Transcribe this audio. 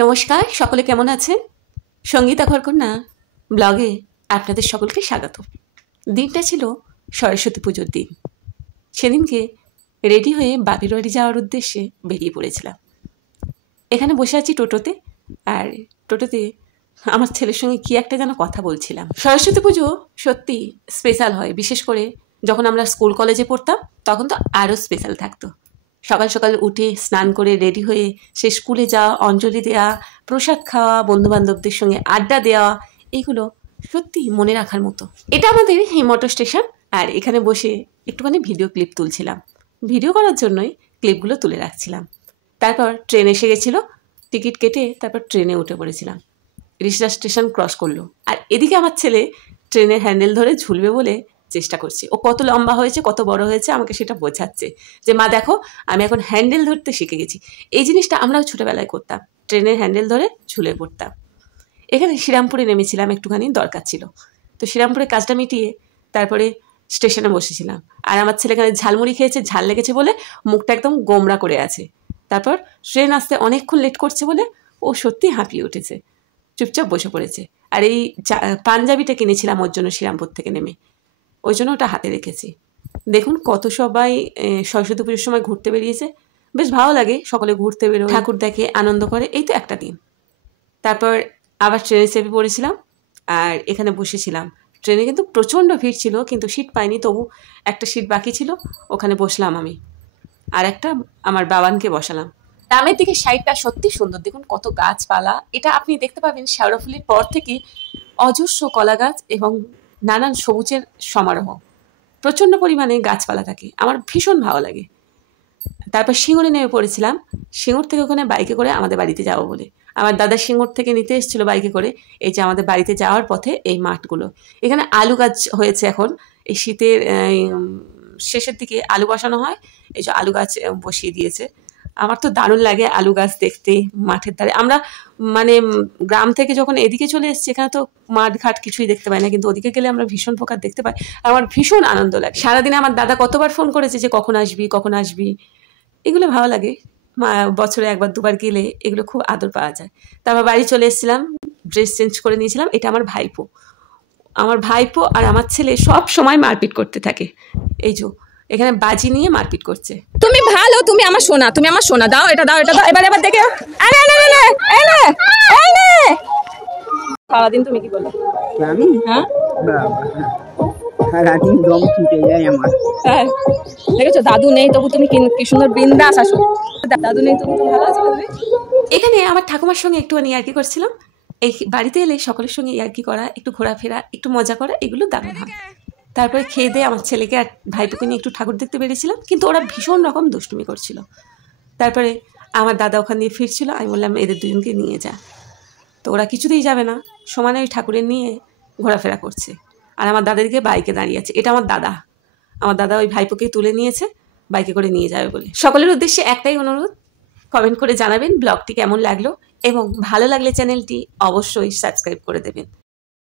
নমস্কার, সকলে কেমন আছেন? সঙ্গীতা ঘরকন্যা ব্লগে আপনাদের সকলকে স্বাগত। দিনটা ছিল সরস্বতী পুজোর দিন। সেদিনকে রেডি হয়ে বাপের বাড়ি যাওয়ার উদ্দেশ্যে বেরিয়ে পড়েছিলাম। এখানে বসে আছি টোটোতে, আর টোটোতে আমার ছেলের সঙ্গে কি একটা যেন কথা বলছিলাম। সরস্বতী পুজো সত্যি স্পেশাল হয়, বিশেষ করে যখন আমরা স্কুল কলেজে পড়তাম তখন তো আরও স্পেশাল থাকতো। সকাল সকাল উঠে স্নান করে রেডি হয়ে সে স্কুলে যাওয়া, অঞ্জলি দেওয়া, প্রসাদ খাওয়া, বন্ধুবান্ধবদের সঙ্গে আড্ডা দেওয়া, এইগুলো সত্যি মনে রাখার মতো। এটা আমাদের হিমটো স্টেশন, আর এখানে বসে একটুখানি ভিডিও ক্লিপ তুলছিলাম। ভিডিও করার জন্যই ক্লিপগুলো তুলে রাখছিলাম। তারপর ট্রেন এসে গেছিলো, টিকিট কেটে তারপর ট্রেনে উঠে পড়েছিলাম। রিষড়া স্টেশন ক্রস করলো, আর এদিকে আমার ছেলে ট্রেনের হ্যান্ডেল ধরে ঝুলবে বলে চেষ্টা করছে। ও কত লম্বা হয়েছে, কত বড় হয়েছে, আমাকে সেটা বোঝাচ্ছে যে মা দেখো আমি এখন হ্যান্ডেল ধরতে শিখে গেছি। এই জিনিসটা আমরাও ছোটোবেলায় করতাম, ট্রেনের হ্যান্ডেল ধরে ঝুলে পড়তাম। এখানে শ্রীরামপুরে নেমেছিলাম, একটুখানি দরকার ছিল, তো শ্রীরামপুরে কাজটা মিটিয়ে তারপরে স্টেশনে বসেছিলাম। আর আমার ছেলে এখানে ঝালমুড়ি খেয়েছে, ঝাল লেগেছে বলে মুখটা একদম গোমড়া করে আছে। তারপর ট্রেন আসতে অনেকক্ষণ লেট করছে বলে ও সত্যি হাঁপিয়ে উঠেছে, চুপচাপ বসে পড়েছে। আর এই পাঞ্জাবিটা কিনেছিলাম ওর জন্য শ্রীরামপুর থেকে নেমে, ওই জন্য ওটা হাতে রেখেছি। দেখুন কত সবাই সরস্বতী পুজোর সময় ঘুরতে বেরিয়েছে, বেশ ভালো লাগে সকলে ঘুরতে বেরোয়, ঠাকুর দেখে আনন্দ করে, এই তো একটা দিন। তারপর আবার ট্রেনে চেপে পড়েছিলাম আর এখানে বসেছিলাম। ট্রেনে কিন্তু প্রচণ্ড ভিড় ছিল, কিন্তু সিট পাইনি, তবু একটা সিট বাকি ছিল, ওখানে বসলাম আমি, আর একটা আমার বাবানকে বসালাম। গ্রামের দিকে সাইডটা সত্যি সুন্দর, দেখুন কত গাছপালা। এটা আপনি দেখতে পাবেন শেওড়াফুলির পর থেকে অজস্র কলা গাছ এবং নানান সবুজের সমারোহ, প্রচণ্ড পরিমাণে গাছপালা থাকে, আমার ভীষণ ভালো লাগে। তারপর সিঙ্গুরে নেমে পড়েছিলাম। সিঙ্গুর থেকে ওখানে বাইকে করে আমাদের বাড়িতে যাবো বলে আমার দাদা সিঙ্গুর থেকে নিতে এসেছিলো বাইকে করে। এই যে আমাদের বাড়িতে যাওয়ার পথে এই মাঠগুলো, এখানে আলু গাছ হয়েছে এখন, এই শীতের শেষের দিকে আলু বসানো হয়, এই যে আলু গাছ বসিয়ে দিয়েছে। আমার তো দারুণ লাগে আলু গাছ দেখতে মাঠের ধারে। আমরা মানে গ্রাম থেকে যখন এদিকে চলে এসেছি, এখানে তো মাঠ ঘাট কিছুই দেখতে পাই না, কিন্তু ওদিকে গেলে আমরা ভীষণ প্রকার দেখতে পাই, আর আমার ভীষণ আনন্দ লাগে। সারাদিনে আমার দাদা কতবার ফোন করেছে যে কখন আসবি কখন আসবি, এগুলো ভালো লাগে। বছরে একবার দুবার গেলে এগুলো খুব আদর পাওয়া যায়। তারপর বাড়ি চলে এসেছিলাম, ড্রেস চেঞ্জ করে নিয়েছিলাম। এটা আমার ভাইপো, আমার ভাইপো আর আমার ছেলে সব সময় মারপিট করতে থাকে। এই যে এখানে বাজি নিয়ে মারপিট করছে। তুমি ভালো, তুমি আমার সোনা, তুমি আমার সোনা, দাও এটা দাও এটা দাও, এবার এবার দেখে সারাদিন তুমি কি করলে? আমি হ্যাঁ সারাদিন দম ছুটে যায় আমার। হ্যাঁ দেখেছো, দাদু নেই তবু তুমি কি সুন্দর বিন্দাস আসো। দাদু নেই তবু তুমি ভালো আছো। এখানে আমার ঠাকুমার সঙ্গে একটুখানি ইয়ার্কি করছিলাম। এই বাড়িতে এলে সকলের সঙ্গে ইয়ার্কি করা, একটু ঘোরাফেরা, একটু মজা করা, এগুলো দারুণ হয়। তারপরে খেয়ে দিয়ে আমার ছেলেকে আর ভাইপোকে নিয়ে একটু ঠাকুর দেখতে বেরিয়েছিলাম, কিন্তু ওরা ভীষণ রকম দুষ্টুমি করছিল। তারপরে আমার দাদা ওখান দিয়ে ফিরছিল, আমি বললাম এদের দুজনকে নিয়ে যা, তো ওরা কিছুতেই যাবে না, সমানে ওই ঠাকুরের নিয়ে ঘোরাফেরা করছে। আর আমার দাদাদিকে বাইকে দাঁড়িয়ে আছে, এটা আমার দাদা, আমার দাদা ওই ভাইপোকে তুলে নিয়েছে বাইকে করে নিয়ে যাবে বলে। সকলের উদ্দেশ্যে একটাই অনুরোধ, কমেন্ট করে জানাবেন ব্লগটি কেমন লাগলো, এবং ভালো লাগলে চ্যানেলটি অবশ্যই সাবস্ক্রাইব করে দেবেন।